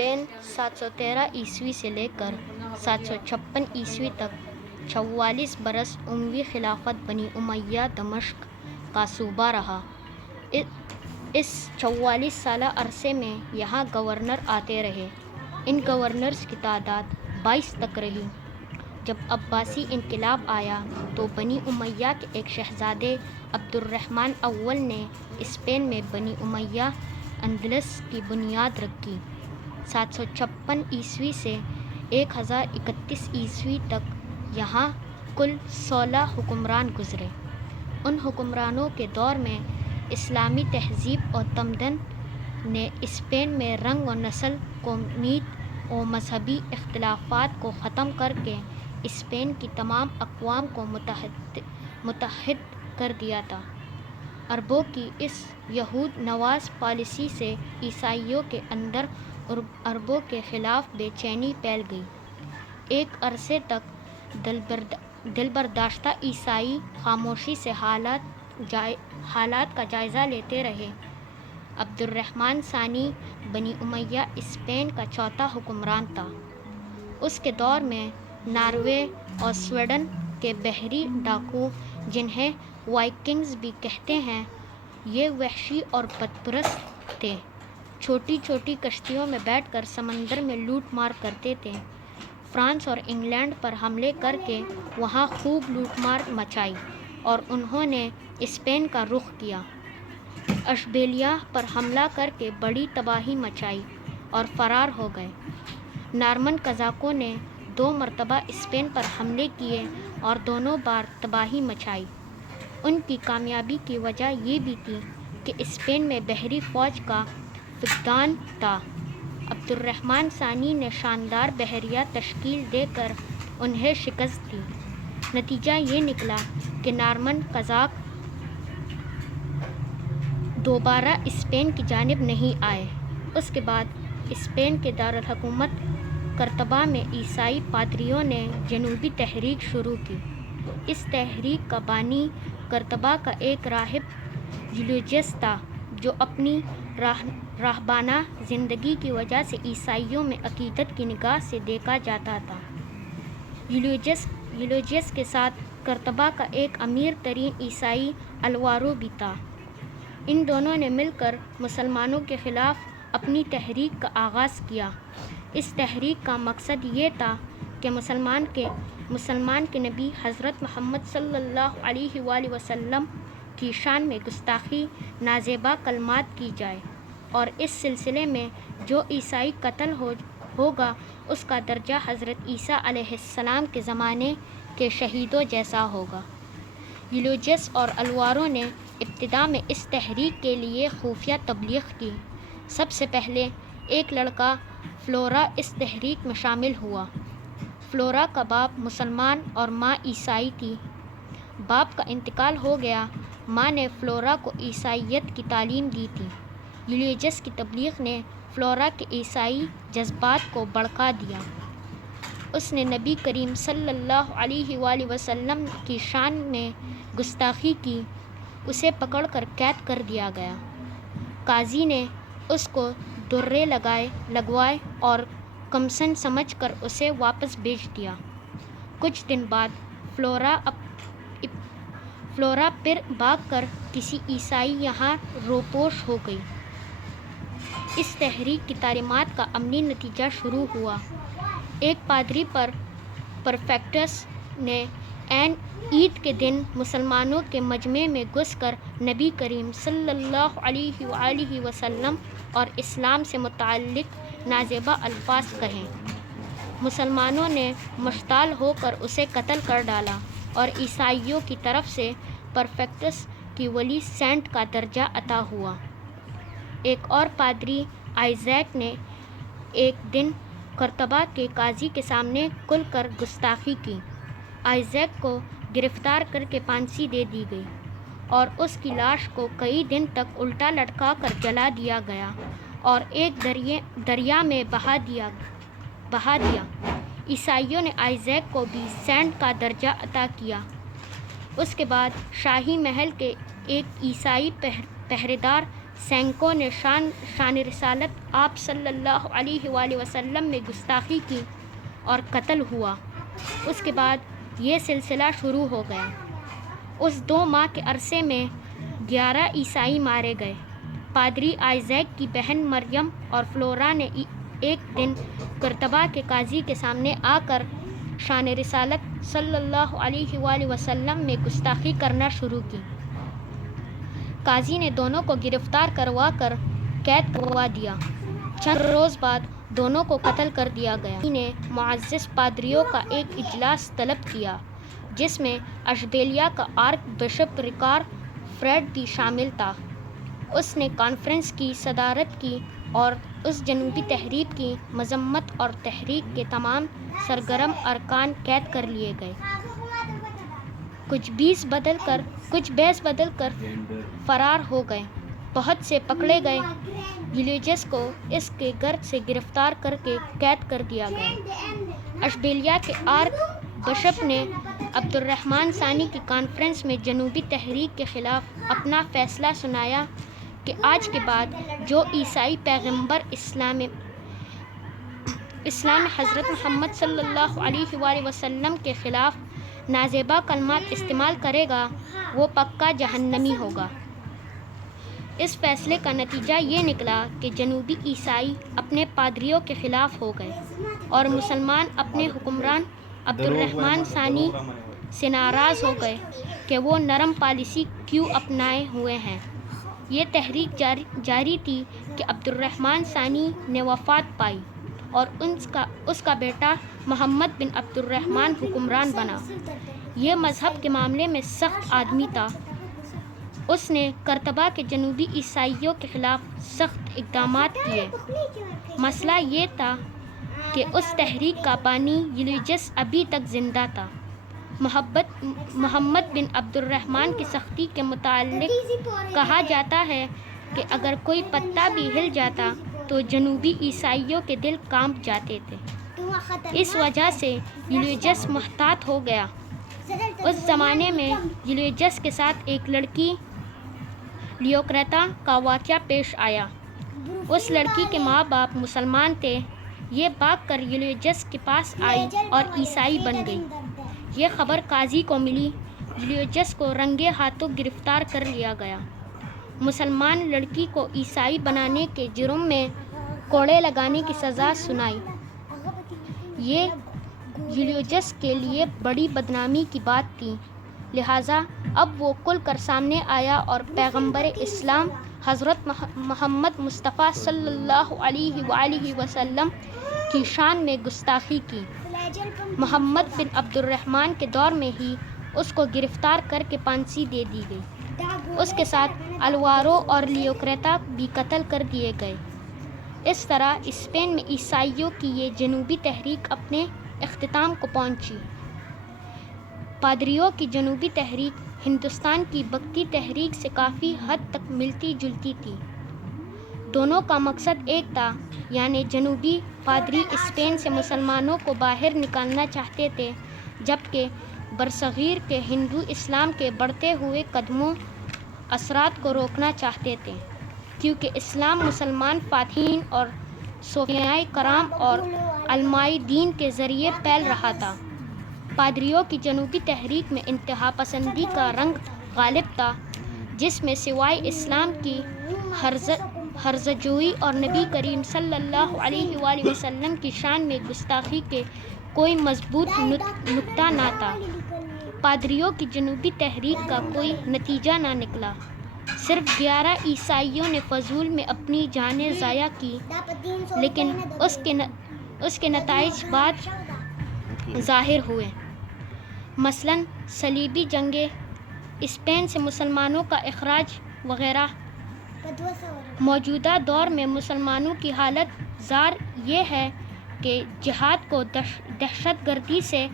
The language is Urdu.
اسپین 713 سے لے کر 756 تک 44 برس اموی خلافت بنی امیہ دمشق کا صوبہ رہا۔ اس 44 سالہ عرصے میں یہاں گورنر آتے رہے۔ ان گورنرز کی تعداد 22 تک رہی۔ جب عباسی انقلاب آیا تو بنی امیہ کے ایک شہزادے عبد الرحمن اول نے اسپین میں بنی امیہ اندلس کی بنیاد رکھی۔ 756 سے 1031 تک یہاں کل 16 حکمران گزرے۔ ان حکمرانوں کے دور میں اسلامی تہذیب اور تمدن نے اسپین میں رنگ و نسل، قومیت و مذہبی اختلافات کو ختم کر کے اسپین کی تمام اقوام کو متحد کر دیا تھا۔ عربوں کی اس یہود نواز پالیسی سے عیسائیوں کے اندر عربوں کے خلاف بے چینی پھیل گئی۔ ایک عرصے تک دلبرداشتہ عیسائی خاموشی سے حالات کا جائزہ لیتے رہے۔ عبد الرحمن ثانی بنی امیہ اسپین کا چوتھا حکمران تھا۔ اس کے دور میں ناروے اور سویڈن کے بحری ڈاکو، جنہیں وائکنگز بھی کہتے ہیں، یہ وحشی اور بتپرست تھے۔ چھوٹی چھوٹی کشتیوں میں بیٹھ کر سمندر میں لوٹ مار کرتے تھے۔ فرانس اور انگلینڈ پر حملے کر کے وہاں خوب لوٹ مار مچائی اور انہوں نے اسپین کا رخ کیا۔ اشبیلیہ پر حملہ کر کے بڑی تباہی مچائی اور فرار ہو گئے۔ نارمن قزاقوں نے 2 مرتبہ اسپین پر حملے کیے اور دونوں بار تباہی مچائی۔ ان کی کامیابی کی وجہ یہ بھی تھی کہ اسپین میں بحری فوج کا فقدان تھا۔ عبد الرحمن ثانی نے شاندار بحریہ تشکیل دے کر انہیں شکست دی۔ نتیجہ یہ نکلا کہ نارمن قزاق دوبارہ اسپین کی جانب نہیں آئے۔ اس کے بعد اسپین کے دارالحکومت قرطبہ میں عیسائی پادریوں نے جنوبی تحریک شروع کی۔ اس تحریک کا بانی قرطبہ کا ایک راہب یولیجس تھا، جو اپنی راہبانہ زندگی کی وجہ سے عیسائیوں میں عقیدت کی نگاہ سے دیکھا جاتا تھا۔ یولیجس کے ساتھ قرطبہ کا ایک امیر ترین عیسائی الوارو بھی تھا۔ ان دونوں نے مل کر مسلمانوں کے خلاف اپنی تحریک کا آغاز کیا۔ اس تحریک کا مقصد یہ تھا کہ مسلمان کے نبی حضرت محمد صلی اللہ علیہ وآلہ وسلم کی شان میں گستاخی نازیبا کلمات کی جائے، اور اس سلسلے میں جو عیسائی قتل ہوگا اس کا درجہ حضرت عیسیٰ علیہ السلام کے زمانے کے شہیدوں جیسا ہوگا۔ یولیجس اور الوارو نے ابتدا میں اس تحریک کے لیے خفیہ تبلیغ کی۔ سب سے پہلے ایک لڑکا فلورا اس تحریک میں شامل ہوا۔ فلورا کا باپ مسلمان اور ماں عیسائی تھی۔ باپ کا انتقال ہو گیا۔ ماں نے فلورا کو عیسائیت کی تعلیم دی تھی۔ یولیجس کی تبلیغ نے فلورا کے عیسائی جذبات کو بھڑکا دیا۔ اس نے نبی کریم صلی اللہ علیہ وآلہ وسلم کی شان میں گستاخی کی۔ اسے پکڑ کر قید کر دیا گیا۔ قاضی نے اس کو درے لگوائے اور کمسن سمجھ کر اسے واپس بھیج دیا۔ کچھ دن بعد فلورا پھر بھاگ کر کسی عیسائی یہاں روپوش ہو گئی۔ اس تحریک کی تعلیمات کا عملی نتیجہ شروع ہوا۔ ایک پادری پرفیکٹس نے عین عید کے دن مسلمانوں کے مجمع میں گھس کر نبی کریم صلی اللہ علیہ وآلہ وسلم اور اسلام سے متعلق نازیبا الفاظ کہے۔ مسلمانوں نے مشتعل ہو کر اسے قتل کر ڈالا اور عیسائیوں کی طرف سے پرفیکٹس کی ولی سینٹ کا درجہ عطا ہوا۔ ایک اور پادری آئزیک نے ایک دن قرطبہ کے قاضی کے سامنے کھل کر گستاخی کی۔ آئزیک کو گرفتار کر کے پھانسی دے دی گئی اور اس کی لاش کو کئی دن تک الٹا لٹکا کر جلا دیا گیا اور ایک دریا میں بہا دیا۔ عیسائیوں نے آئزیک کو بھی سینٹ کا درجہ عطا کیا۔ اس کے بعد شاہی محل کے ایک عیسائی پہرے دار سینکڑوں نے شان رسالت آپ صلی اللہ علیہ وآلہ وسلم میں گستاخی کی اور قتل ہوا۔ اس کے بعد یہ سلسلہ شروع ہو گیا۔ اس 2 ماہ کے عرصے میں 11 عیسائی مارے گئے۔ پادری آئزیک کی بہن مریم اور فلورا نے ایک دن قرطبہ کے قاضی کے سامنے آ کر شان رسالت صلی اللہ علیہ وآلہ وسلم میں گستاخی کرنا شروع کی۔ قاضی نے دونوں کو گرفتار کروا کر قید کروا دیا۔ چند روز بعد دونوں کو قتل کر دیا گیا۔ قاضی نے معزز پادریوں کا ایک اجلاس طلب کیا جس میں اشبیلیا کا آرک بشپ ریکارڈ فریڈ شامل تھا۔ اس نے کانفرنس کی صدارت کی اور اس جنوبی تحریک کی مذمت اور تحریک کے تمام سرگرم ارکان قید کر لیے گئے۔ کچھ بیس بدل کر فرار ہو گئے۔ بہت سے پکڑے گئے۔ یولیجس کو اس کے گھر سے گرفتار کر کے قید کر دیا گیا۔ اشبیلیا کے آرک بشپ نے عبد الرحمن ثانی کی کانفرنس میں جنوبی تحریک کے خلاف اپنا فیصلہ سنایا کہ آج کے بعد جو عیسائی پیغمبر اسلام حضرت محمد صلی اللہ علیہ وآلہ وسلم کے خلاف نازیبا کلمات استعمال کرے گا وہ پکا جہنمی ہوگا۔ اس فیصلے کا نتیجہ یہ نکلا کہ جنوبی عیسائی اپنے پادریوں کے خلاف ہو گئے اور مسلمان اپنے حکمران عبد الرحمن ثانی سے ناراض ہو گئے کہ وہ نرم پالیسی کیوں اپنائے ہوئے ہیں۔ یہ تحریک جاری تھی کہ عبد الرحمن ثانی نے وفات پائی اور اس کا بیٹا محمد بن عبد الرحمن حکمران بنا۔ یہ مذہب کے معاملے میں سخت آدمی تھا۔ اس نے قرطبہ کے جنوبی عیسائیوں کے خلاف سخت اقدامات کیے۔ مسئلہ یہ تھا کہ اس تحریک کا بانی یولیجس ابھی تک زندہ تھا۔ محمد بن عبد الرحمن کی سختی کے متعلق کہا جاتا ہے کہ اگر کوئی پتا بھی ہل جاتا تو جنوبی عیسائیوں کے دل کانپ جاتے تھے۔ اس وجہ سے یولیجس محتاط ہو گیا۔ اس زمانے میں یولیجس کے ساتھ ایک لڑکی لیوکریتا کا واقعہ پیش آیا۔ اس لڑکی کے ماں باپ مسلمان تھے۔ یہ بھاگ کر یولیجس کے پاس آئی اور عیسائی بن گئی۔ یہ خبر قاضی کو ملی۔ یولیجس کو رنگے ہاتھوں گرفتار کر لیا گیا۔ مسلمان لڑکی کو عیسائی بنانے کے جرم میں کوڑے لگانے کی سزا سنائی۔ یہ یولیجس کے لیے بڑی بدنامی کی بات تھی، لہٰذا اب وہ کھل کر سامنے آیا اور پیغمبر اسلام حضرت محمد مصطفیٰ صلی اللہ علیہ وآلہ وسلم کی شان میں گستاخی کی۔ محمد بن عبد الرحمن کے دور میں ہی اس کو گرفتار کر کے پھانسی دے دی گئی۔ اس کے ساتھ الوارو اور لیوکریتا بھی قتل کر دیے گئے۔ اس طرح اسپین میں عیسائیوں کی یہ جنوبی تحریک اپنے اختتام کو پہنچی۔ پادریوں کی جنوبی تحریک ہندوستان کی بھکتی تحریک سے کافی حد تک ملتی جلتی تھی۔ دونوں کا مقصد ایک تھا، یعنی جنوبی پادری اسپین سے مسلمانوں کو باہر نکالنا چاہتے تھے، جبکہ برصغیر کے ہندو اسلام کے بڑھتے ہوئے قدموں اثرات کو روکنا چاہتے تھے، کیونکہ اسلام مسلمان فاتحین اور صوفیاء کرام اور علماء دین کے ذریعے پھیل رہا تھا۔ پادریوں کی جنوبی تحریک میں انتہا پسندی کا رنگ غالب تھا، جس میں سوائے اسلام کی ہرزجوئی اور نبی کریم صلی اللہ علیہ وآلہ وسلم کی شان میں گستاخی کے کوئی مضبوط نقطہ نہ تھا۔ پادریوں کی جنوبی تحریک کا کوئی نتیجہ نہ نکلا۔ صرف 11 عیسائیوں نے فضول میں اپنی جانیں ضائع کی، لیکن اس کے نتائج بعد ظاہر ہوئے۔ مثلاً صلیبی جنگیں، اسپین سے مسلمانوں کا اخراج وغیرہ۔ موجودہ دور میں مسلمانوں کی حالت زار یہ ہے کہ جہاد کو دہشت گردی سے